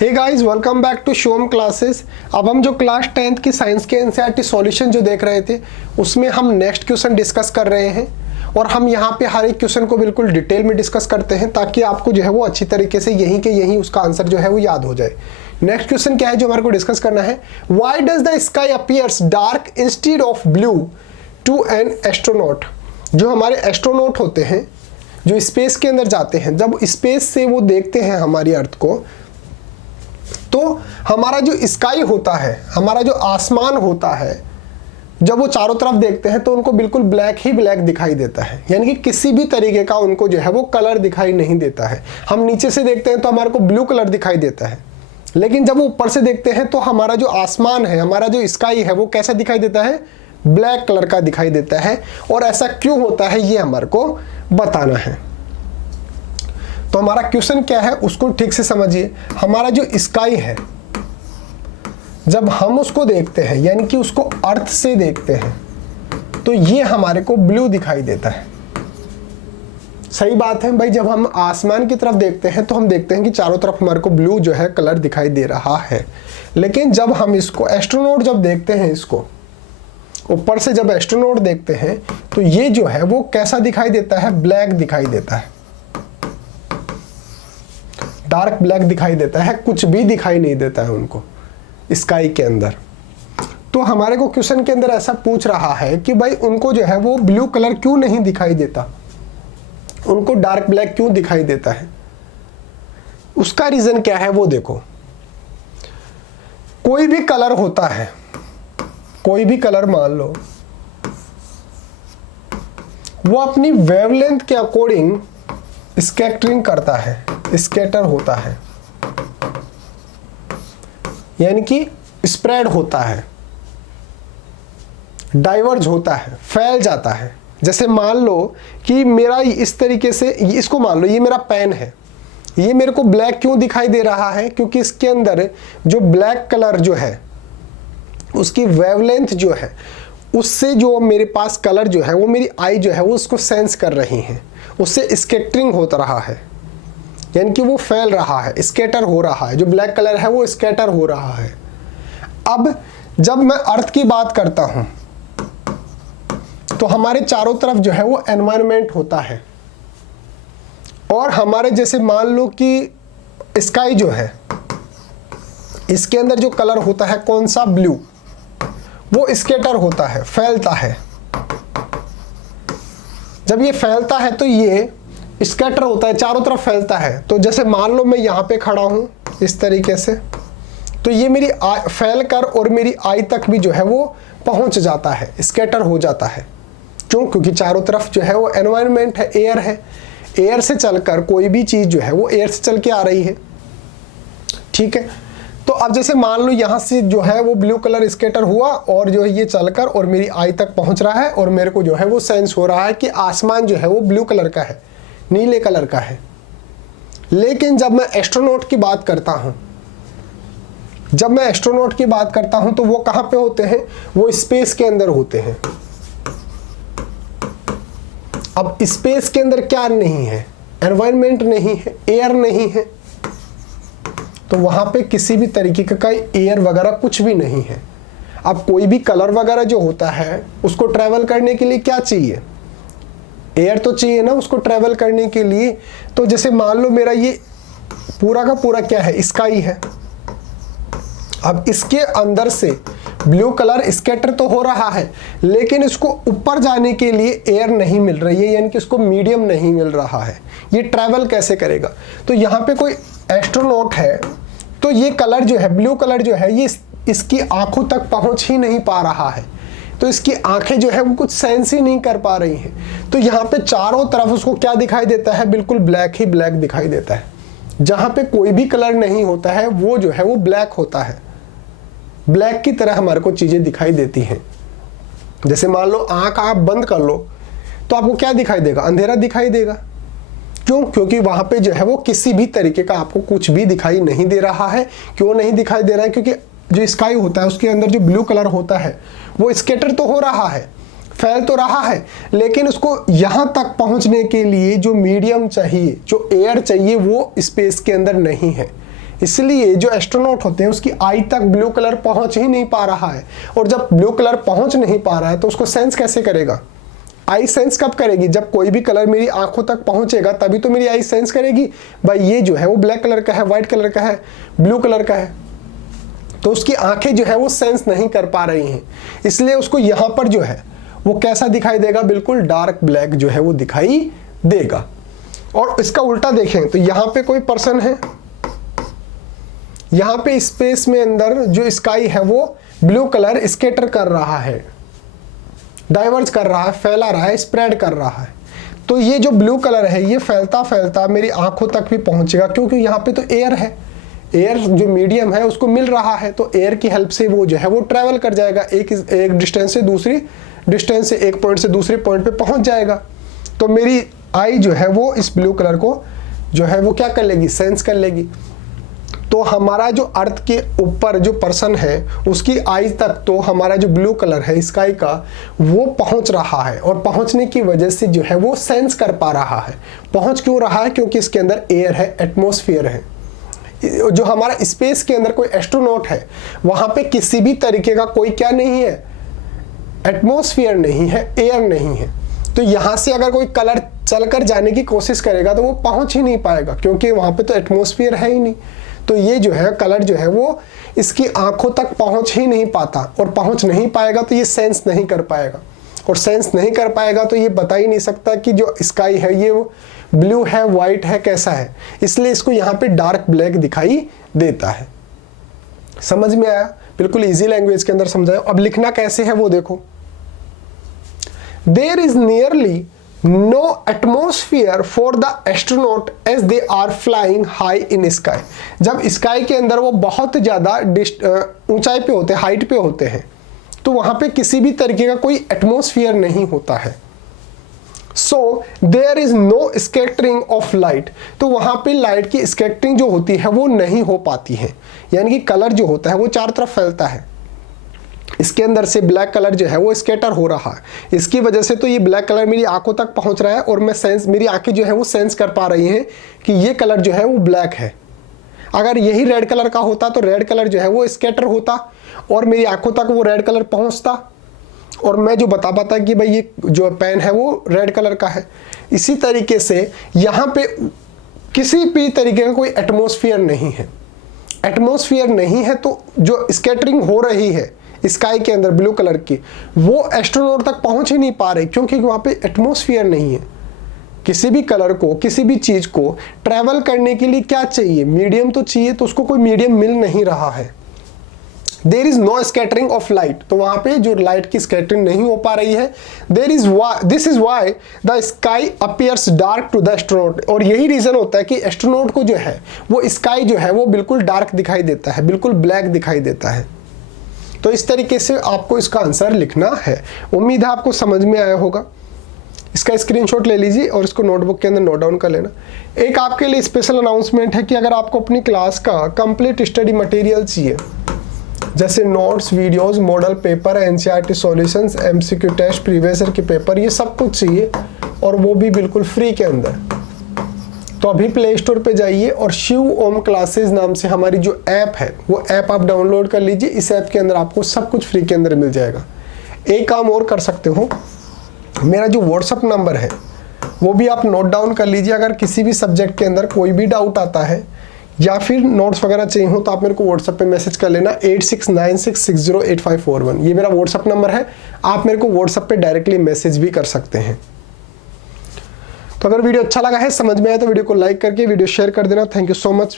Hey guys, welcome back to Shom classes. अब हम जो क्लास 10th की साइंस के एनसीईआरटी सॉल्यूशन जो देख रहे थे उसमें हम नेक्स्ट क्वेश्चन डिस्कस कर रहे हैं और हम यहाँ पे हर एक क्वेश्चन को बिल्कुल डिटेल में डिस्कस करते हैं ताकि आपको जो है वो अच्छी तरीके से यहीं के यहीं उसका आंसर जो है वो याद हो जाए। नेक्स्ट क्वेश्चन क्या है जो हमारे को डिस्कस करना है, why does the sky appears dark instead of blue to an astronaut. जो हमारे एस्ट्रोनॉट होते हैं जो स्पेस के अंदर जाते हैं, जब स्पेस से वो देखते हैं हमारी अर्थ को, तो हमारा जो स्काई होता है, हमारा जो आसमान होता है, जब वो चारों तरफ देखते हैं तो उनको बिल्कुल ब्लैक ही ब्लैक दिखाई देता है, यानी कि किसी भी तरीके का उनको जो है वो कलर दिखाई नहीं देता है। हम नीचे से देखते हैं तो हमारे को ब्लू कलर दिखाई देता है, लेकिन जब वो ऊपर से देखते हैं तो हमारा जो आसमान है, हमारा जो स्काई है, वो कैसा दिखाई देता है, ब्लैक कलर का दिखाई देता है। और ऐसा क्यों होता है ये हमारे को बताना है। तो हमारा क्वेश्चन क्या है उसको ठीक से समझिए। हमारा जो स्काई है, जब हम उसको देखते हैं यानी कि उसको अर्थ से देखते हैं तो ये हमारे को ब्लू दिखाई देता है। सही बात है भाई, जब हम आसमान की तरफ देखते हैं तो हम देखते हैं कि चारों तरफ हमारे को ब्लू जो है कलर दिखाई दे रहा है, लेकिन जब हम इसको एस्ट्रोनॉट जब देखते हैं, इसको ऊपर से जब एस्ट्रोनॉट देखते हैं तो ये जो है वो कैसा दिखाई देता है, ब्लैक दिखाई देता है, डार्क ब्लैक दिखाई देता है, कुछ भी दिखाई नहीं देता है उनको स्काई के अंदर। तो हमारे को क्वेश्चन के अंदर ऐसा पूछ रहा है कि भाई उनको जो है वो ब्लू कलर क्यों नहीं दिखाई देता, उनको डार्क ब्लैक क्यों दिखाई देता है। उसका रीजन क्या है वो देखो। कोई भी कलर होता है, कोई भी कलर मान लो, वो अपनी वेवलेंथ के अकॉर्डिंग स्कैटरिंग करता है, स्कैटर होता है, यानी कि स्प्रेड होता है, डाइवर्ज होता है, फैल जाता है। जैसे मान लो कि मेरा इस तरीके से, इसको मान लो ये मेरा पेन है, ये मेरे को ब्लैक क्यों दिखाई दे रहा है, क्योंकि इसके अंदर जो ब्लैक कलर जो है उसकी वेवलेंथ जो है, उससे जो मेरे पास कलर जो है वो मेरी आई जो है वो उसको सेंस कर रही है, उससे स्कैटरिंग होता रहा है, यानी कि वो फैल रहा है, स्कैटर हो रहा है। जो ब्लैक कलर है वो स्कैटर हो रहा है। अब जब मैं अर्थ की बात करता हूं तो हमारे चारों तरफ जो है वो एनवायरनमेंट होता है, और हमारे जैसे मान लो कि स्काई जो है इसके अंदर जो कलर होता है कौन सा, ब्लू, वो स्कैटर होता है, फैलता है। जब ये फैलता है तो ये स्कैटर होता है, चारों तरफ फैलता है। तो जैसे मान लो मैं यहाँ पे खड़ा हूँ इस तरीके से, तो ये मेरी फैल कर और मेरी आई तक भी जो है वो पहुँच जाता है, स्कैटर हो जाता है। क्यों? क्योंकि चारों तरफ जो है वो एनवायरनमेंट है, एयर है, एयर से चलकर कोई भी चीज़ जो है वो एयर से चल के आ रही है। ठीक है, तो अब जैसे मान लो यहाँ से जो है वो ब्लू कलर स्कैटर हुआ और जो है ये चलकर और मेरी आई तक पहुँच रहा है, और मेरे को जो है वो सेंस हो रहा है कि आसमान जो है वो ब्लू कलर का है, नीले कलर का है। लेकिन जब मैं एस्ट्रोनॉट की बात करता हूं, जब मैं एस्ट्रोनॉट की बात करता हूं तो वो कहां पे होते हैं, वो स्पेस के अंदर होते हैं। अब स्पेस के अंदर क्या नहीं है, एनवायरनमेंट नहीं है, एयर नहीं है, तो वहां पे किसी भी तरीके का एयर वगैरह कुछ भी नहीं है। अब कोई भी कलर वगैरह जो होता है उसको ट्रैवल करने के लिए क्या चाहिए, एयर तो चाहिए ना उसको ट्रैवल करने के लिए। तो जैसे मान लो मेरा ये पूरा का पूरा क्या है, स्काई है। अब इसके अंदर से ब्लू कलर स्कैटर तो हो रहा है, लेकिन इसको ऊपर जाने के लिए एयर नहीं मिल रही है, यानी कि इसको मीडियम नहीं मिल रहा है। ये ट्रैवल कैसे करेगा? तो यहाँ पे कोई एस्ट्रोनॉट है तो ये कलर जो है, ब्लू कलर जो है, ये इसकी आंखों तक पहुँच ही नहीं पा रहा है, तो इसकी आंखें जो है वो कुछ सेंस ही नहीं कर पा रही हैं। तो यहाँ पे चारों तरफ उसको क्या दिखाई देता है, बिल्कुल ब्लैक ही ब्लैक दिखाई देता है। जहाँ पे कोई भी कलर नहीं होता है वो जो है वो ब्लैक होता है, ब्लैक की तरह हमारे को चीज़ें दिखाई देती हैं। जैसे मान लो आँख आप बंद कर लो तो आपको क्या दिखाई देगा, अंधेरा दिखाई देगा। क्यों? क्योंकि वहाँ पे जो है वो किसी भी तरीके का आपको कुछ भी दिखाई नहीं दे रहा है। क्यों नहीं दिखाई दे रहा है? क्योंकि जो स्काई होता है उसके अंदर जो ब्लू कलर होता है वो स्कैटर तो हो रहा है, फैल तो रहा है, लेकिन उसको यहाँ तक पहुँचने के लिए जो मीडियम चाहिए, जो एयर चाहिए, वो स्पेस के अंदर नहीं है। इसलिए जो एस्ट्रोनॉट होते हैं उसकी आई तक ब्लू कलर पहुंच ही नहीं पा रहा है, और जब ब्लू कलर पहुंच नहीं पा रहा है तो उसको सेंस कैसे करेगा? आई सेंस कब करेगी? जब कोई भी कलर मेरी आंखों तक पहुंचेगा तभी तो मेरी आई सेंस करेगी भाई ये जो है वो ब्लैक कलर का है, व्हाइट कलर का है, ब्लू कलर का है। तो उसकी आंखें जो है वो सेंस नहीं कर पा रही हैं, इसलिए उसको यहां पर जो है वो कैसा दिखाई देगा? बिल्कुल डार्क ब्लैक जो है वो दिखाई देगा। और इसका उल्टा देखें तो यहां पे कोई पर्सन है, यहां पे स्पेस में अंदर जो स्काई है वो ब्लू कलर स्कैटर कर रहा है, डाइवर्ज कर रहा है, फैला रहा है, स्प्रेड कर रहा है। तो ये जो ब्लू कलर है ये फैलता फैलता मेरी आंखों तक भी पहुंचेगा, क्योंकि यहाँ पे तो एयर है, एयर जो मीडियम है उसको मिल रहा है, तो एयर की हेल्प से वो जो है वो ट्रैवल कर जाएगा, एक डिस्टेंस से दूसरी डिस्टेंस से, एक पॉइंट से दूसरे पॉइंट पे पहुंच जाएगा। तो मेरी आई जो है वो इस ब्लू कलर को जो है वो क्या कर लेगी? सेंस कर लेगी। तो हमारा जो अर्थ के ऊपर जो पर्सन है उसकी आई तक तो हमारा जो ब्लू कलर है स्काई का वो पहुंच रहा है, और पहुंचने की वजह से जो है वो सेंस कर पा रहा है। पहुंच क्यों रहा है? क्योंकि इसके अंदर एयर है, एटमॉस्फेयर है। जो हमारा स्पेस के अंदर कोई एस्ट्रोनॉट है वहां पे किसी भी तरीके का कोई क्या नहीं है? एटमॉस्फेयर नहीं है, एयर नहीं है। तो यहां से अगर कोई कलर चलकर जाने की कोशिश करेगा तो वो पहुंच ही नहीं पाएगा, क्योंकि वहां पे तो एटमॉस्फेयर है ही नहीं। तो ये जो है कलर जो है वो इसकी आंखों तक पहुंच ही नहीं पाता, और पहुंच नहीं पाएगा तो ये सेंस नहीं कर पाएगा, और सेंस नहीं कर पाएगा तो ये बता ही नहीं सकता कि जो स्काई है ये ब्लू है, व्हाइट है, कैसा है। इसलिए इसको यहाँ पे डार्क ब्लैक दिखाई देता है। समझ में आया? बिल्कुल इजी लैंग्वेज के अंदर समझाया। अब लिखना कैसे है वो देखो। There is nearly no atmosphere for the astronaut as they are flying high in sky। जब स्काई के अंदर वो बहुत ज़्यादा ऊंचाई पे होते हैं, हाइट पे होते हैं, तो वहाँ पे किसी भी तरीके का कोई एटमॉस्फेयर नहीं होता है। So there is no scattering of light, तो वहाँ पे लाइट की स्कैटरिंग जो होती है वो नहीं हो पाती है, यानी कि कलर जो होता है वो चारों तरफ फैलता है। इसके अंदर से ब्लैक कलर जो है वो स्कैटर हो रहा है, इसकी वजह से तो ये ब्लैक कलर मेरी आंखों तक पहुंच रहा है, और मैं सेंस, मेरी आंखें जो है वो सेंस कर पा रही हैं कि ये कलर जो है वो ब्लैक है। अगर यही रेड कलर का होता तो रेड कलर जो है वो स्कैटर होता और मेरी आंखों तक वो रेड कलर पहुंचता, और मैं जो बता पाता कि भाई ये जो पेन है वो रेड कलर का है। इसी तरीके से यहाँ पे किसी भी तरीके का कोई एटमॉस्फेयर नहीं है। एटमॉस्फेयर नहीं है तो जो स्कैटरिंग हो रही है स्काई के अंदर ब्लू कलर की, वो एस्ट्रोनॉट तक पहुंच ही नहीं पा रही, क्योंकि वहां पे एटमॉस्फेयर नहीं है। किसी भी कलर को, किसी भी चीज को ट्रैवल करने के लिए क्या चाहिए? मीडियम तो चाहिए, तो उसको कोई मीडियम मिल नहीं रहा है। There is no scattering of light, तो वहां पे जो लाइट की स्कैटरिंग नहीं हो पा रही है। This is why the sky appears dark to the astronaut, और यही रीजन होता है कि एस्ट्रोनॉट को जो है वो स्काई जो है वो बिल्कुल डार्क दिखाई देता है, बिल्कुल ब्लैक दिखाई देता है। तो इस तरीके से आपको इसका आंसर लिखना है। उम्मीद है आपको समझ में आया होगा। इसका स्क्रीनशॉट ले लीजिए और इसको नोटबुक के अंदर नोट डाउन कर लेना। एक आपके लिए स्पेशल अनाउंसमेंट है कि अगर आपको अपनी क्लास का कंप्लीट स्टडी मटेरियल चाहिए, जैसे notes, videos, model paper, NCERT solutions, MCQ test, previous year के पेपर, ये सब कुछ चाहिए, और वो भी बिल्कुल फ्री के अंदर, तो अभी प्ले स्टोर पे जाइए और शिव ओम क्लासेस नाम से हमारी जो ऐप है वो ऐप आप डाउनलोड कर लीजिए। इस ऐप के अंदर आपको सब कुछ फ्री के अंदर मिल जाएगा। एक काम और कर सकते हो, मेरा जो व्हाट्सअप नंबर है वो भी आप नोट डाउन कर लीजिए। अगर किसी भी सब्जेक्ट के अंदर कोई भी डाउट आता है या फिर नोट्स वगैरह चाहिए हो तो आप मेरे को व्हाट्सएप पे मैसेज कर लेना 8696608541। ये मेरा व्हाट्सअप नंबर है, आप मेरे को व्हाट्सएप पे डायरेक्टली मैसेज भी कर सकते हैं। तो अगर वीडियो अच्छा लगा है, समझ में आया, तो वीडियो को लाइक करके वीडियो शेयर कर देना। Thank you so much.